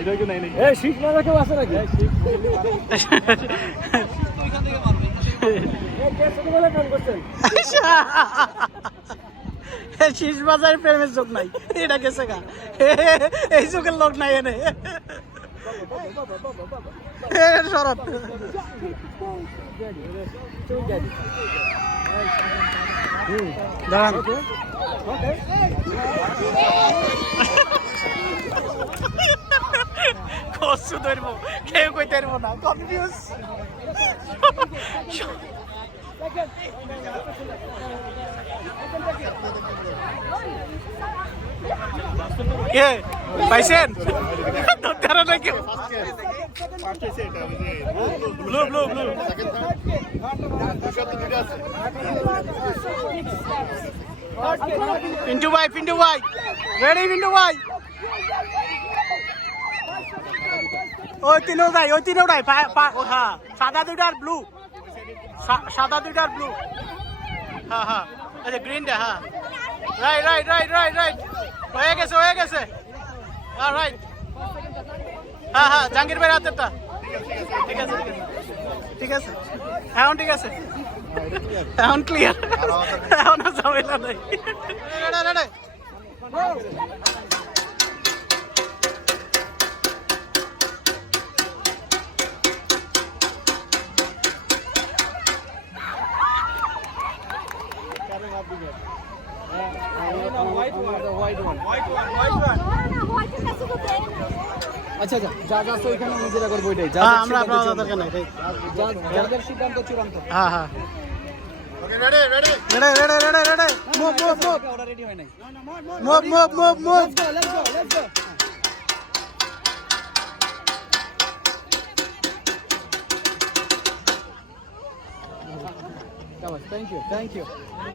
এটা কি নাই নাকি? এই শীষ মারা কেউ আছে নাকি? শীষ বাজারের প্রেমের চোখ নাই, এটা গেছে গা, এই চোখের লোক নাই এনে শরৎ। দাঁড়ান, কষ্ট ধরবো, কেউ কই ধরবো না, কনফিউজ। কে পাইছেন? ধরতে না কেউ। Blue blue blue. পিন্টু ভাই, পিন্টু ভাই, রেডি পিন্টু ভাই। ওই তিনটাই, ওই তিনটাই, হ্যাঁ, সাদা দুইটা আর ব্লু, সাদা দুইটা আর ব্লু। হ্যাঁ হ্যাঁ, আচ্ছা গ্রিনটা, হ্যাঁ right right right right right, হয়ে গেছে হয়ে গেছে, হ্যাঁ রাইট, হ্যাঁ হ্যাঁ জাহাঙ্গীর ভাই হাতেরটা, ঠিক আছে ঠিক আছে, এখন ঠিক আছে, এখন ক্লিয়ার, এখন আর ঝামেলা নাই। আচ্ছা আচ্ছা, যা যা তো এখানে নিজেরা করবো এটাই। আমরা আপনার দরকার নাই, যাদের সিদ্ধান্ত চূড়ান্ত। হ্যাঁ হ্যাঁ, okay ready ready ready ready ready ready, move move move ওরা রেডি হয় নাই। Move move move move. Let's go, let's go. Thank you, thank you.